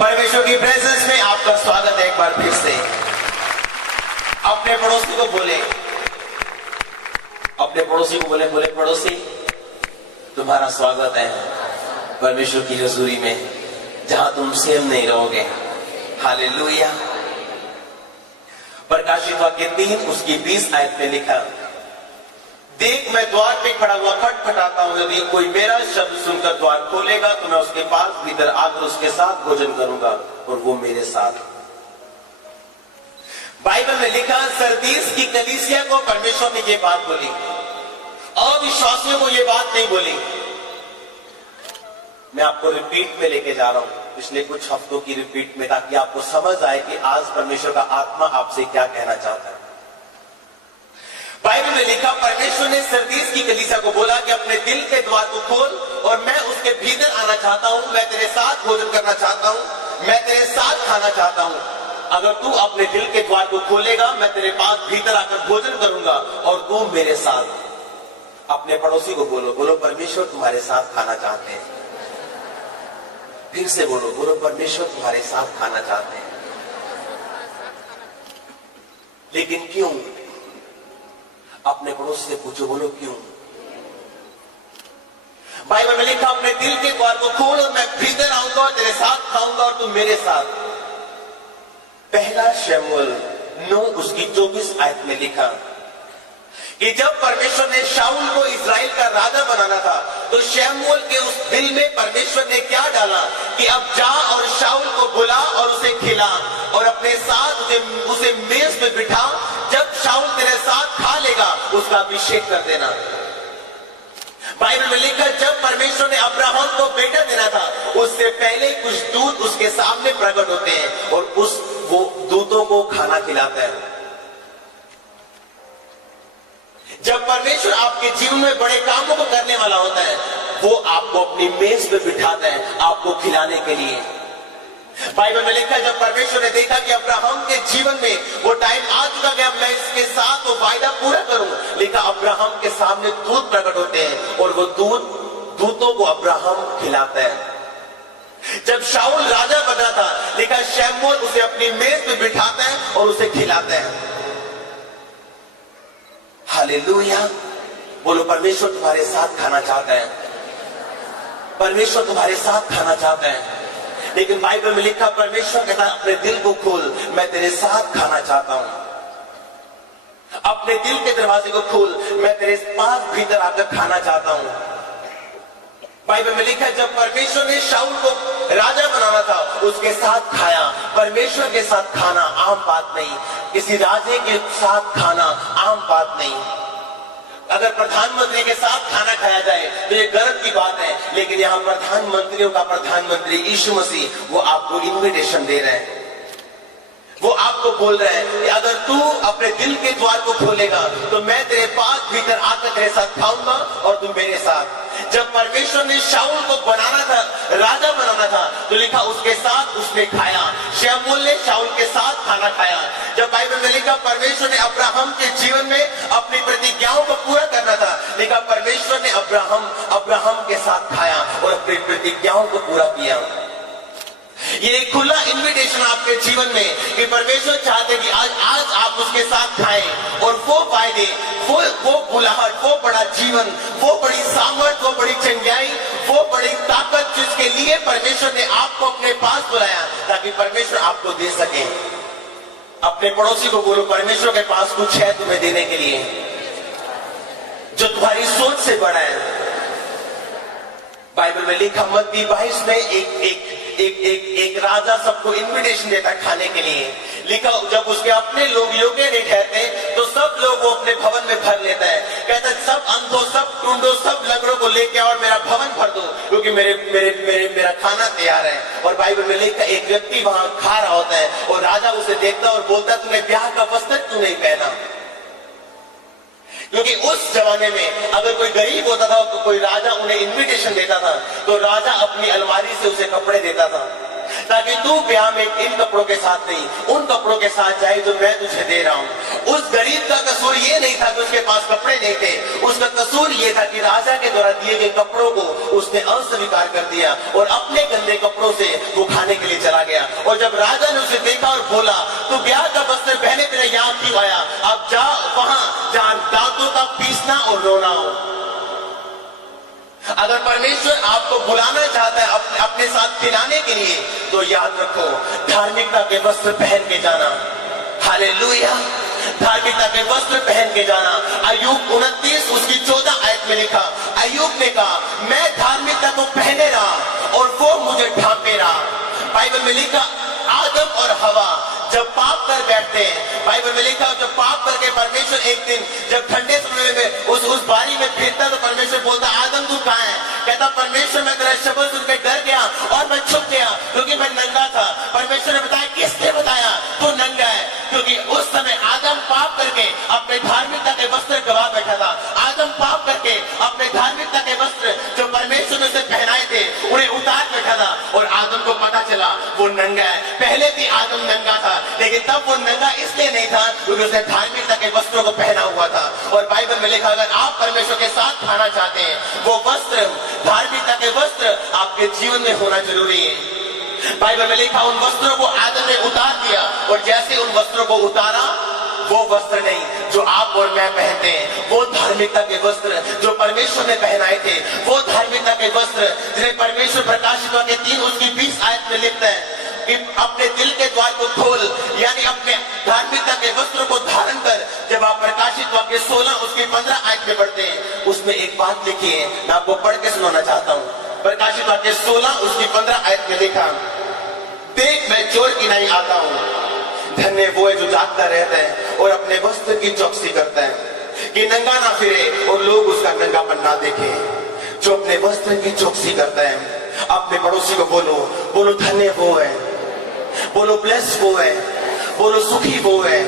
परमेश्वर की प्रेजेंस में आपका स्वागत है एक बार फिर से। अपने पड़ोसी को बोले, अपने पड़ोसी को बोले, बोले पड़ोसी तुम्हारा स्वागत है परमेश्वर की हजूरी में, जहां तुम सेम नहीं रहोगे। हालेलुया। प्रकाशित वाक्य 3 उसकी 20 आयत में लिखा, देख मैं द्वार पे खड़ा हुआ खटखटाता हूं, यदि कोई मेरा शब्द सुनकर द्वार खोलेगा तो मैं उसके पास भीतर आकर उसके साथ भोजन करूंगा और वो मेरे साथ। बाइबल में लिखा, सरदीस की कलीसिया को परमेश्वर ने ये बात बोली, अविश्वासियों को ये बात नहीं बोली। मैं आपको रिपीट में लेके जा रहा हूं, पिछले कुछ हफ्तों की रिपीट में, ताकि आपको समझ आए कि आज परमेश्वर का आत्मा आपसे क्या कहना चाहता है। बाइबल में लिखा, परमेश्वर ने सरदीस की कलीसिया को बोला कि अपने दिल के द्वार को खोल और मैं उसके भीतर आना चाहता हूं, मैं तेरे साथ भोजन करना चाहता हूं, मैं तेरे साथ खाना चाहता हूं। अगर तू अपने दिल के द्वार को खोलेगा, मैं तेरे पास भीतर आकर भोजन करूंगा और तू मेरे साथ। अपने पड़ोसी को बोलो, बोलो परमेश्वर तुम्हारे साथ खाना चाहते हैं। फिर से बोलो, बोलो परमेश्वर तुम्हारे साथ खाना चाहते हैं। लेकिन क्यों? अपने पड़ोसी से पूछो, बोलो क्यों? बाइबल में लिखा, अपने दिल के द्वार को खोल और मैं भीतर आऊंगा और तेरे साथ खाऊंगा और तू मेरे साथ। पहला शमूएल 9 उसकी 24 आयत में लिखा कि जब परमेश्वर ने शाऊल को इस्राएल का राजा बनाना था, तो शमूएल के उस दिल में परमेश्वर ने क्या डाला कि अब जा और शाऊल को बुला और उसे खिला और अपने साथ उसे मेज पे बिठा। जब शाऊल तेरे साथ खा लेगा, उसका अभिषेक कर देना। बाइबल में लिखा, जब परमेश्वर ने अब्राहम को बेटा देना था, उससे पहले कुछ दूत उसके सामने प्रकट होते हैं और वो दूतों को खाना खिलाता है। जब परमेश्वर आपके जीवन में बड़े कामों को करने वाला होता है, वो आपको अपनी मेज पे बिठाता है आपको खिलाने के लिए। बाइबल में लिखा, जब परमेश्वर ने देखा कि अब्राहम के जीवन में वो टाइम आ चुका कि अब मैं इसके साथ वो वायदा पूरा करूं, लिखा अब्राहम के सामने दूत प्रकट होते हैं और वो दूतों को अब्राहम खिलाता है। जब शाऊल राजा बना था, लिखा शमूएल उसे अपनी मेज पे बिठाता है और उसे खिलाता है। हालेलुया। बोलो परमेश्वर तुम्हारे साथ खाना चाहता है, परमेश्वर तुम्हारे साथ खाना चाहता है। लेकिन बाइबल में लिखा, परमेश्वर कहता है अपने दिल को खोल, मैं तेरे साथ खाना चाहता हूं। अपने दिल के दरवाजे को खोल, मैं तेरे पास भीतर आकर खाना चाहता हूं। बाइबल में लिखा, जब परमेश्वर ने शाऊल को राजा बनाना था, उसके साथ खाया। परमेश्वर के साथ खाना आम बात नहीं, किसी राजे के साथ खाना आम बात नहीं। अगर प्रधानमंत्री के साथ खाना खाया जाए तो ये गर्व की बात है, लेकिन यहाँ प्रधानमंत्रियों का प्रधानमंत्री यीशु मसीह, वो आपको इन्विटेशन दे रहे हैं। वो आपको बोल रहे हैं कि अगर तू अपने दिल के द्वार को खोलेगा तो मैं तेरे पास भीतर आकर तेरे साथ खाऊंगा और तू मेरे साथ। जब परमेश्वर ने शाऊल को बनाना था, राजा बनाना था, तो लिखा उसके साथ उसने खाया। शमूएल ने शाऊल के साथ खाना खाया। जब बाइबल में लिखा, परमेश्वर ने अब्राहम के जीवन में अपनी प्रतिज्ञाओं को पूरा करना था, लिखा परमेश्वर ने अब्राहम के साथ खाया और अपनी प्रतिज्ञाओं को पूरा किया। ये एक खुला इन्विटेशन आपके जीवन में कि परमेश्वर चाहते कि आज आप उसके साथ खाएं और वो वायदे, वो बुलाहट, वो बड़ा जीवन, वो बड़ी सामर्थ, वो बड़ी चंगाई, वो बड़ी ताकत जिसके लिए परमेश्वर ने आपको अपने पास बुलाया, ताकि परमेश्वर आपको दे सके। अपने पड़ोसी को बोलो, परमेश्वर के पास कुछ है तुम्हें देने के लिए जो तुम्हारी सोच से बड़ा है। बाइबल में लिखा, मत्ती 22 में एक राजा सबको इन्विटेशन देता है खाने के लिए। लिखा, जब उसके अपने लोग योग्य नहीं ठहरते तो सब लोग वो अपने भवन में भर लेता है। कहता है सब अंधों, सब टूंडों, सब लंगड़ों को लेके आओ और मेरा भवन भर दो, क्योंकि मेरा खाना तैयार है। और बाइबल में लिखा, एक व्यक्ति वहां खा रहा होता है और राजा उसे देखता और बोलता, तूने ब्याह का वस्त्र क्यों नहीं पहना? क्योंकि उस जमाने में अगर कोई गरीब होता था तो कोई राजा उन्हें इन्विटेशन देता था, तो राजा अपनी अलमारी से उसे कपड़े देता था, ताकि तू ब्याह में इन कपड़ों के साथ नहीं, उन कपड़ों के साथ जाए जो मैं तुझे दे रहा हूँ। उस गरीब का कसूर ये नहीं था कि उसके पास कपड़े नहीं थे, उसका कसूर ये था कि राजा के द्वारा दिए गए कपड़ों को उसने अस्वीकार कर दिया और अपने गंदे कपड़ों से वो खाने के लिए चला गया। और जब राजा ने उसे देखा और बोला, तू ब्याह का वस्त्र पहने तेरे यहाँ क्यों आया? अब जा वहां जहां दांतों का पीसना और रोना हो। अगर परमेश्वर आपको बुलाना चाहता है अपने साथ खिलाने के लिए, तो याद रखो, धार्मिकता के वस्त्र पहन के जाना। हालेलुया, धार्मिकता के वस्त्र पहन के जाना। अय्यूब 29 उसकी 14 आयत में लिखा, अय्यूब ने कहा, मैं धार्मिकता को पहने रहा और वो मुझे ढांपे रहा। बाइबल में लिखा, आदम और हवा जब पाप कर बैठते हैं, बाइबल में लिखा, जब पाप करके परमेश्वर एक दिन जब ठंडे समय में उस बारी में फिरता, तो परमेश्वर बोलता, आदम तू कहाँ है? कहता, परमेश्वर मैं तेरा शब्द सुन के डर गया और मैं छुप गया क्योंकि मैं नंगा था। परमेश्वर ने बताया, किसने बताया तू नंगा है? क्योंकि उस समय आदम पाप करके अपने धार्मिकता के वस्त्र गवा बैठा था। आदम पाप करके अपने धार्मिकता के वस्त्र जो परमेश्वर ने उसे पहनाए थे उन्हें उतार बैठा था और आदम को पता चला वो नंगा है। पहले भी आदम नंगा था, लेकिन तब वो नंगा इसलिए नहीं था क्योंकि उसने धार्मिकता के वस्त्रों को पहना हुआ था। और बाइबल में लिखा, अगर आप परमेश्वर के साथ खाना चाहते हैं, वो वस्त्र, धार्मिकता के वस्त्र आपके जीवन में होना जरूरी है। बाइबल में लिखा, उन वस्त्रों को आदम ने उतार दिया और जैसे उन वस्त्रों को उतारा, वो वस्त्र नहीं जो आप और मैं पहनते हैं, वो धार्मिकता के वस्त्र जो परमेश्वर ने पहनाए थे, वो धार्मिकता के वस्त्र जिन्हें परमेश्वर प्रकाशित वाक्य 3 उसकी 20 आयत में लिखता है कि अपने दिल के द्वार को खोल, यानी अपने धार्मिकता के वस्त्रों को धारण कर। जब आप प्रकाशित वाक्य 16 उसकी 15 आयत में पढ़ते हैं, उसमें एक बात लिखी है, मैं आपको पढ़ के सुनाना चाहता हूँ। प्रकाशित वाक्य 16 उसकी 15 आयत में लिखा, देख मैं चोर की नहीं आता हूँ, धन्य वो है जो जागता रहता है और अपने वस्त्र की चौकसी करता है कि नंगा ना फिरे और लोग उसका नंगापन ना देखे। जो अपने वस्त्र की चौकसी करता है, अपने पड़ोसी को बोलो धन्य वो है, बोलो ब्लेस वो है, बोलो सुखी वो है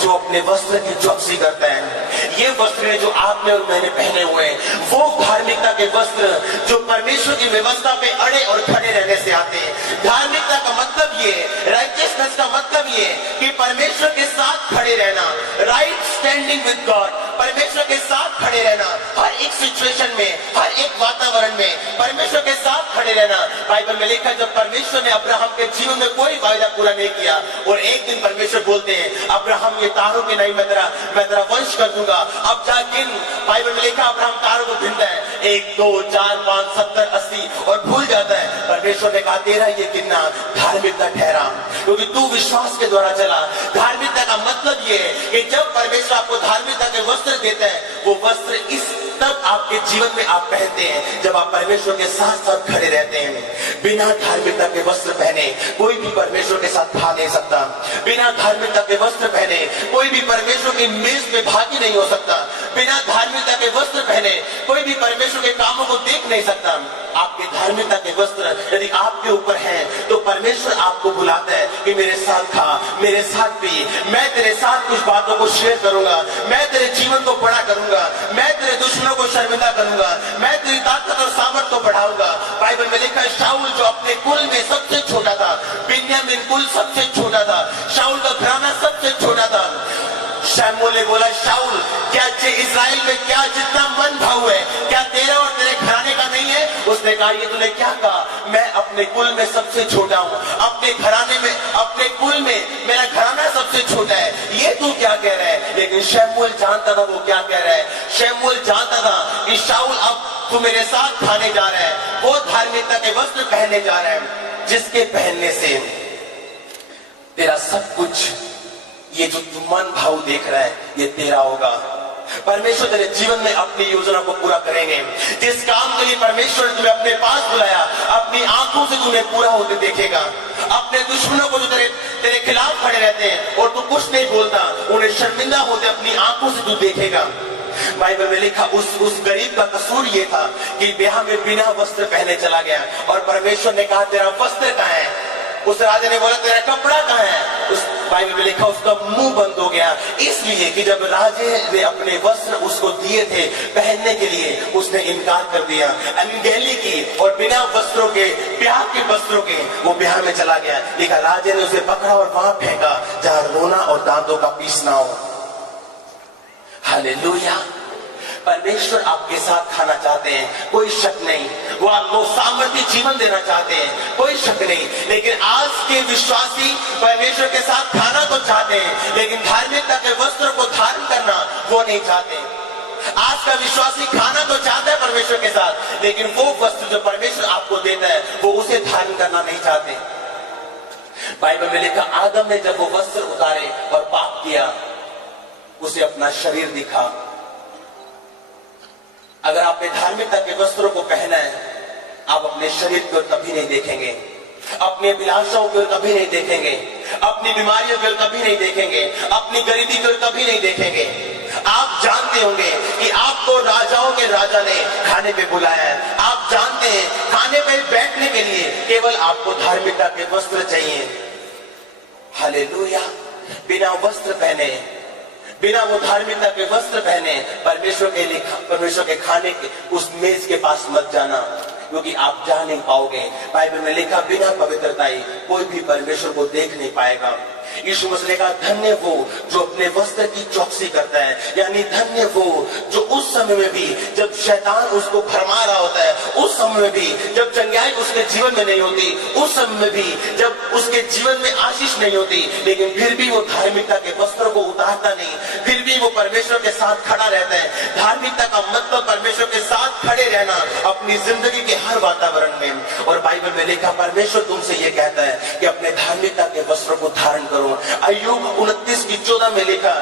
जो अपने वस्त्र की चौकसी करता है। ये वस्त्र है जो आपने और मैंने पहने हुए हैं, वो धार्मिकता के वस्त्र जो परमेश्वर की व्यवस्था पे अड़े और खड़े रहने से आते हैं। धार्मिकता का मतलब ये, राइटियसनेस का मतलब ये कि परमेश्वर के साथ खड़े रहना, राइट स्टैंडिंग विद गॉड, परमेश्वर के साथ खड़े रहना, हर एक सिचुएशन में, हर एक वातावरण में परमेश्वर के साथ खड़े रहना। बाइबल में लिखा, जब परमेश्वर ने अब्राहम के जीवन में कोई वायदा पूरा नहीं किया और एक दिन परमेश्वर बोलते हैं, अब्राहम ये तारों की नहीं, मैं तेरा वंश कर दूंगा, अब जा गिन। बाइबल में लिखा, अब्राहम तारों को गिनता है, 1 2 4 5 70 80 और भूल जाता है। परमेश्वर ने कहा, तेरा ये गिनना धार्मिकता ठहरा, क्योंकि तू विश्वास के द्वारा चला। धार्मिकता का मतलब ये है कि जब परमेश्वर आपको धार्मिकता के वस्त्र देता है, वो वस्त्र इस तब आपके जीवन में आप पहनते हैं जब आप परमेश्वर के साथ साथ खड़े रहते हैं। बिना धार्मिकता के वस्त्र पहने कोई भी परमेश्वर के साथ खा नहीं सकता। बिना धार्मिकता के वस्त्र पहने कोई भी परमेश्वर की मेज में भागी नहीं हो सकता। बिना धार्मिकता के वस्त्र पहने कोई भी परमेश्वर के कामों को देख नहीं सकता। आपके धार्मिकता के वस्त्र यदि आपके ऊपर हैं, तो परमेश्वर आपको बुलाता है कि मेरे साथ खा, मेरे साथ पी, मैं तेरे साथ कुछ बातों को शेयर करूंगा, मैं तेरे जीवन को बड़ा करूंगा, मैं तेरे दुश्मनों को शर्मिंदा करूंगा, मैं तेरी ताकत और सामर्थ को बढ़ाऊंगा। बाइबल में लिखा है, शाऊल जो अपने कुल में सबसे छोटा था, बिन्यामीन कुल सबसे छोटा था, शाऊल का घराना सबसे छोटा था। शमूएल ने बोला, शाऊल क्या इस्राएल में क्या जितना मन भाव है, क्या तेरा और तेरे घराने का नहीं है? उसने कहा, ये तूने क्या कहा? मैं अपने कुल में सबसे छोटा हूँ, अपने घराने में, अपने कुल में मेरा घराना सबसे छोटा है, ये तू क्या कह रहा है? लेकिन शमूएल जानता था वो क्या कह रहा है। शमूएल जानता था कि शाऊल अब तू मेरे साथ खाने जा रहा है, वो धार्मिकता के वस्त्र पहनने जा रहा है जिसके पहनने से तेरा सब कुछ, ये जो तू मन भाव देख रहा है, ये तेरा होगा। परमेश्वर तेरे जीवन में अपनी योजना को पूरा करेंगे। जिस काम के लिए परमेश्वर ने तुम्हें अपने पास बुलाया, अपनी आंखों से तुम्हें पूरा होते देखेगा। अपने दुश्मनों को जो तेरे खिलाफ खड़े रहते हैं और तू कुछ नहीं बोलता, उन्हें शर्मिंदा होते अपनी आंखों से तू देखेगा। बाइबल में लिखा, उस गरीब का कसूर ये था कि ब्याह में बिना वस्त्र पहने चला गया और परमेश्वर ने कहा, तेरा वस्त्र कहाँ है? उस राजा ने बोला, तेरा कपड़ा कहाँ है? बाइबल में लिखा उसका मुंह बंद हो गया, इसलिए कि जब राजे ने अपने वस्त्र उसको दिए थे पहनने के लिए, उसने इनकार कर दिया, अनगहली की और बिना वस्त्रों के, ब्याह के वस्त्रों के वो ब्याह में चला गया। लिखा राजे ने उसे पकड़ा और वहां फेंका जहां रोना और दांतों का पीसना हो। हालेलुया। परमेश्वर आपके साथ खाना चाहते हैं, कोई शक नहीं। वो आपको सामर्थ्य जीवन देना चाहते हैं, कोई शक नहीं। लेकिन आज के विश्वासी परमेश्वर के साथ खाना तो चाहते हैं, लेकिन धार्मिकता के वस्त्र को धारण करना वो नहीं चाहते। आज का विश्वासी खाना तो चाहता है परमेश्वर के साथ, लेकिन वो वस्त्र जो परमेश्वर आपको देता है वो उसे धारण करना नहीं चाहते। बाइबल में लिखा आदम ने जब वो वस्त्र उतारे और पाप किया, उसे अपना शरीर दिखा। अगर आपने धार्मिकता के वस्त्रों को पहना है, आप अपने शरीर को कभी नहीं देखेंगे, अपनी अभिलाषाओं को कभी नहीं देखेंगे, अपनी बीमारियों को कभी नहीं देखेंगे, अपनी गरीबी को कभी नहीं देखेंगे। आप जानते होंगे कि आपको राजाओं के राजा ने खाने पे बुलाया है। आप जानते हैं खाने पे बैठने के लिए केवल आपको धार्मिकता के वस्त्र चाहिए। हालेलुया। बिना वस्त्र पहने, बिना वो धार्मिकता के वस्त्र पहने परमेश्वर के खाने के उस मेज के पास मत जाना, क्योंकि आप जा नहीं पाओगे। बाइबल में लिखा बिना पवित्रताई कोई भी परमेश्वर को देख नहीं पाएगा। यीशु मसीह ने कहा धन्य वो जो अपने वस्त्र की चौकसी करता है, यानी धन्य वो जो उस समय में भी जब शैतान उसको भरमा रहा होता है, उस समय में भी जब चंगाई उसके जीवन में नहीं होती, उस समय में भी जब उसके जीवन में आशीष नहीं होती, लेकिन फिर भी वो धार्मिकता के वस्त्रों को उतारता नहीं, फिर भी वो परमेश्वर के साथ खड़ा रहता है। धार्मिकता का मतलब परमेश्वर के साथ खड़े रहना अपनी जिंदगी के हर वातावरण में। और बाइबल में लिखा परमेश्वर तुमसे ये कहता है कि अपने धार्मिकता के वस्त्रों को धारण करो। अय्यूब 29:14 में लिखा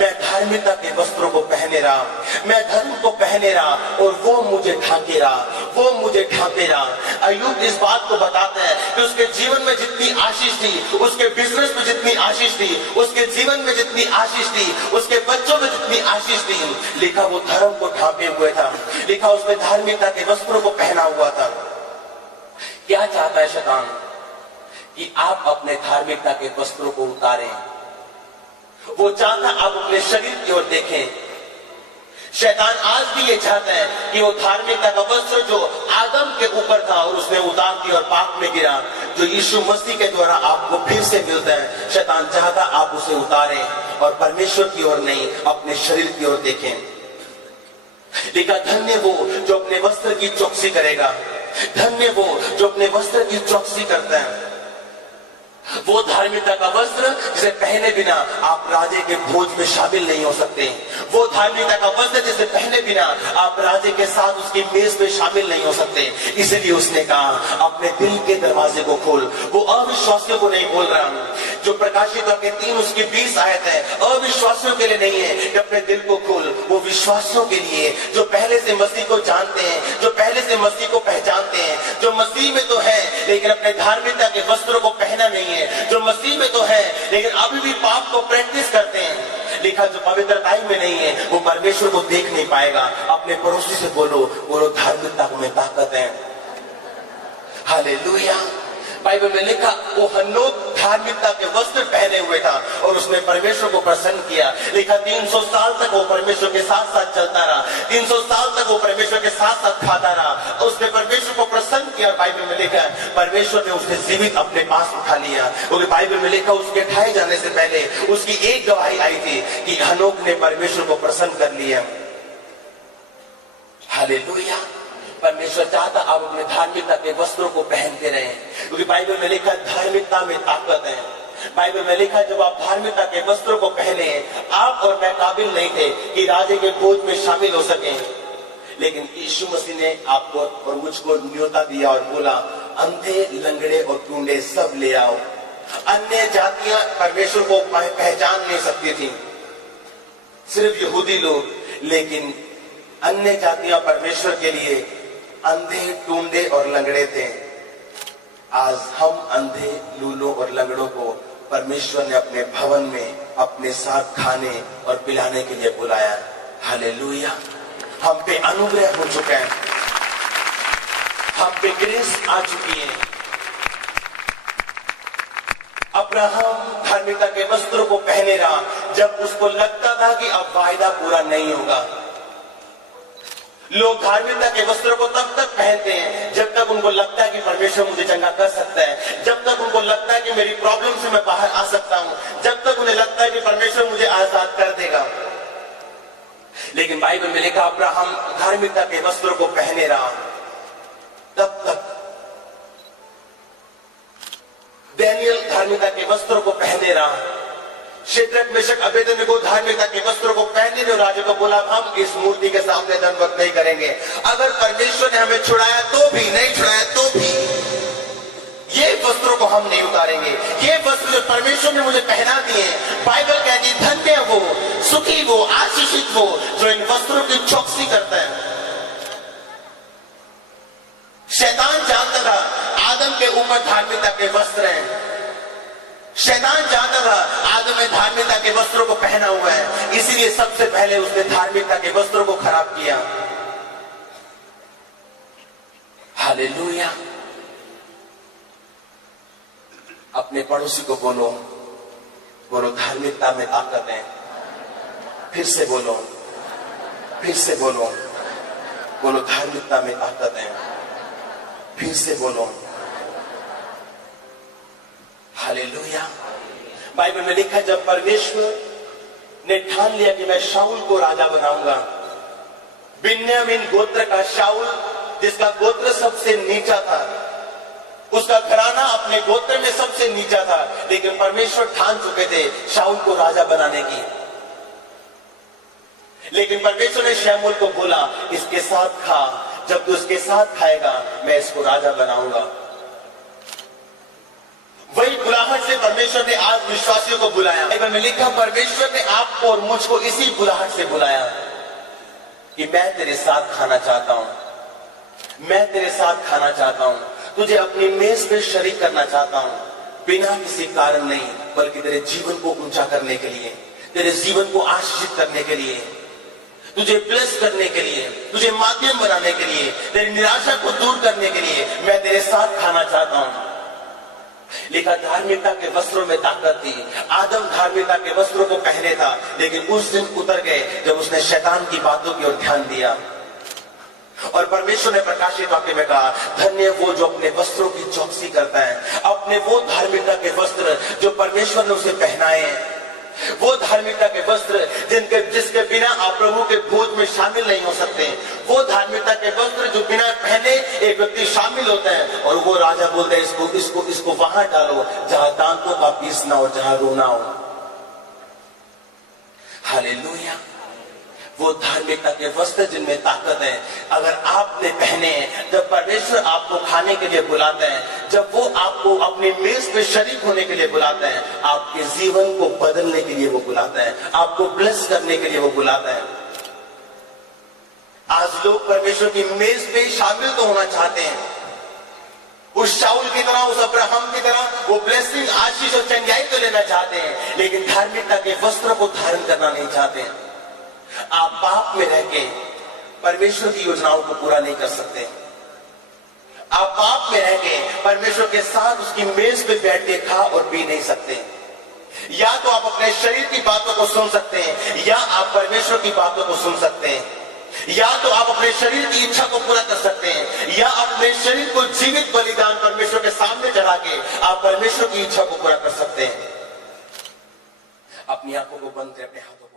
मैं धार्मिकता के वस्त्रों को पहने रहा, मैं धर्म को पहने रहा और वो मुझे ढांके रहा, वो मुझे ढांके रहा। अय्यूब इस बात को बताता है कि उसके जीवन में जितनी आशीष थी, उसके बिजनेस में जितनी आशीष थी, उसके जीवन में जितनी आशीष थी, उसके बच्चों में जितनी आशीष थी, लिखा वो धर्म को ढांपे हुए था, लिखा उसने धार्मिकता के वस्त्रों को पहना हुआ था। क्या चाहता है शैतान? कि आप अपने धार्मिकता के वस्त्रों को उतारें। वो चाहता आप अपने शरीर की ओर देखें। शैतान आज भी ये चाहता है कि वो धार्मिकता का वस्त्र जो आदम के ऊपर था और उसने उतार दिया और पाप में गिरा, जो यीशु मसीह के द्वारा आपको फिर से मिलता है, शैतान चाहता आप उसे उतारें और परमेश्वर की ओर नहीं, अपने शरीर की ओर देखें। लिखा धन्य वो जो अपने वस्त्र की चौकसी करेगा, धन्य वो जो अपने वस्त्र की चौकसी करता है। वो धार्मिकता का वस्त्र जिसे पहने बिना आप राजे के भोज में शामिल नहीं हो सकते। वो धार्मिकता का वस्त्र जिसे पहने बिना आप राजे के साथ उसकी मेज में शामिल नहीं हो सकते। इसलिए उसने कहा अपने दिल के दरवाजे को खोल। वो अविश्वासियों को नहीं बोल रहा हूं, जो प्रकाशित वाक्य 3 उसकी 20 आयत है, अविश्वासियों के लिए नहीं है कि अपने दिल को खोल। वो विश्वासियों के लिए जो पहले से मसीह को जानते हैं, जो पहले से मसीह को पहचानते हैं, जो मसीह में तो है लेकिन अपने धार्मिकता के वस्त्रों को पहना नहीं है, जो मसीह में तो है लेकिन अभी भी पाप को प्रैक्टिस करते हैं। लिखा जो पवित्रताई में नहीं है वो परमेश्वर को देख नहीं पाएगा। अपने पड़ोसी से बोलो धार्मिकता में ताकत है। हालेलुया। बाइबल में लिखा वो हनोक धार्मिकता के वस्त्र पहने हुए था और उसने परमेश्वर को प्रसन्न किया। लिखा 300 साल तक वो परमेश्वर के साथ साथ चलता रहा, 300 साल तक वो परमेश्वर के साथ साथ खाता रहा, उसने परमेश्वर को प्रसन्न किया। बाइबल में लिखा परमेश्वर ने उसे जीवित अपने पास उठा लिया, क्योंकि बाइबल में लिखा उसके ठाए जाने से पहले उसकी एक गवाही आई थी कि हनोक ने परमेश्वर को प्रसन्न कर लिया। हालेलुया। परमेश्वर चाहता आप अपने धार्मिकता के वस्त्रों को पहनते रहें, क्योंकि बाइबल में लिखा धार्मिकता में ताकत है। बाइबल में लिखा जब आप धार्मिकता के वस्त्रों को पहने, आप और मैं काबिल नहीं थे कि राजे के भोज में शामिल हो सके, लेकिन यीशु मसीह ने आपको और मुझको न्योता दिया और बोला अंधे, लंगड़े और टूंडे सब ले आओ। अन्य जातियां परमेश्वर को पहचान नहीं सकती थी, सिर्फ यहूदी लोग, लेकिन अन्य जातियां परमेश्वर के लिए अंधे, टूंडे और लंगड़े थे। आज हम अंधे, लूलों और लंगड़ों को परमेश्वर ने अपने भवन में अपने साथ खाने और पिलाने के लिए बुलाया। हालेलुया। हम पे अनुग्रह हो चुका है, हम पे ग्रेस आ चुकी है। अब्राहम धार्मिकता के वस्त्रों को पहने रहा जब उसको लगता था कि अब वायदा पूरा नहीं होगा। लोग धार्मिकता के वस्त्रों को तब तक पहनते हैं जब तक उनको लगता है कि परमेश्वर मुझे चंगा कर सकता है, जब तक उनको लगता है कि मेरी प्रॉब्लम से मैं बाहर आ सकता हूं, जब तक उन्हें लगता है कि परमेश्वर मुझे आजाद कर देगा। लेकिन बाइबल में लिखा अब्राहम धार्मिकता के वस्त्रों को पहने रहा तब तक। दानियल धार्मिकता के वस्त्रों को पहने रहा, शेद्रक मेशक अबेदनगो धार्मिकता के वस्त्रों को पहने ने राजा को बोला हम इस मूर्ति के सामने दंडवत नहीं करेंगे। अगर परमेश्वर ने हमें छुड़ाया तो भी, नहीं छुड़ाया तो भी ये वस्त्रों को हम नहीं उतारेंगे। ये वस्त्र जो परमेश्वर ने मुझे पहना दिए, बाइबल कहती है धन्य वो, सुखी वो, आशीषित वो जो इन वस्त्रों की चौकसी करता है। शैतान जानता था आदम के ऊपर धार्मिकता के वस्त्र हैं, शैतान जानता था आदम में धार्मिकता के वस्त्रों को पहना हुआ है, इसीलिए सबसे पहले उसने धार्मिकता के वस्त्रों को खराब किया। हालेलुया। अपने पड़ोसी को बोलो, बोलो धार्मिकता में ताकत है। फिर से बोलो, फिर से बोलो, बोलो धार्मिकता में ताकत है। फिर से बोलो हालेलुया। बाइबल में लिखा जब परमेश्वर ने ठान लिया कि मैं शाऊल को राजा बनाऊंगा, बिन्यामीन गोत्र का शाऊल जिसका गोत्र सबसे नीचा था, उसका घराना अपने गोत्र में सबसे नीचा था, लेकिन परमेश्वर ठान चुके थे शाऊल को राजा बनाने की। लेकिन परमेश्वर ने शमूएल को बोला इसके साथ खा, जब तू इसके साथ खाएगा मैं इसको राजा बनाऊंगा। वही बुलाहट से परमेश्वर ने आज विश्वासियों को बुलाया। बाइबल में लिखा परमेश्वर ने आपको और मुझको इसी बुलाहट से बुलाया कि मैं तेरे साथ खाना चाहता हूं, मैं तेरे साथ खाना चाहता हूं, तुझे अपनी मेज पे शरीक करना चाहता हूं, बिना किसी कारण नहीं बल्कि तेरे जीवन को ऊंचा करने के लिए, तेरे जीवन को आशीषित करने के लिए, तुझे ब्लेस करने के लिए, तुझे माध्यम बनाने के लिए, तेरी निराशा को दूर करने के लिए मैं तेरे साथ खाना चाहता हूं। लिखा धार्मिकता के वस्त्रों में ताकत थी। आदम धार्मिकता के वस्त्रों को पहने था, लेकिन उस दिन उतर गए जब उसने शैतान की बातों की ओर ध्यान दिया। और परमेश्वर ने प्रकाशित वाक्य में कहा धन्य वो जो अपने वस्त्रों की चौकसी करता है, अपने वो धार्मिकता के वस्त्र जो परमेश्वर ने उसे पहनाए हैं, वो धार्मिकता के वस्त्र जिसके बिना आप प्रभु के भोज में शामिल नहीं हो सकते, वो धार्मिकता के वस्त्र जो बिना पहने एक व्यक्ति शामिल होता है। और वो राजा बोलते हैं इसको इसको इसको वहां डालो जहां दांतों का पीसना हो, जहां रोना हो। हालेलुया। वो धार्मिकता के वस्त्र जिनमें ताकत है, अगर आपने पहने, जब परमेश्वर आपको खाने के लिए बुलाते हैं, जब वो आपको अपनी मेज पे शरीक होने के लिए बुलाते हैं, आपके जीवन को बदलने के लिए वो बुलाता है, आपको ब्लेस करने के लिए वो बुलाता है। आज लोग परमेश्वर की मेज पे शामिल तो होना चाहते हैं, उस शाऊल की तरह, उस अब्राहम की तरह वो ब्लेसिंग, आशीष और चंगाई तो लेना चाहते हैं, लेकिन धार्मिकता के वस्त्र को धारण करना नहीं चाहते हैं। आप पाप में रह के परमेश्वर की योजनाओं को पूरा नहीं कर सकते। आप पाप में रह के परमेश्वर के साथ उसकी मेज पे बैठ के खा और पी नहीं सकते। या तो आप अपने शरीर की बातों को सुन सकते हैं, या आप परमेश्वर की बातों को सुन सकते हैं। या तो आप अपने शरीर की इच्छा को पूरा कर सकते हैं, या अपने शरीर को जीवित बलिदान परमेश्वर के सामने चढ़ा के आप परमेश्वर की इच्छा को पूरा कर सकते हैं। अपनी आंखों को बंद करें, अपने हाथों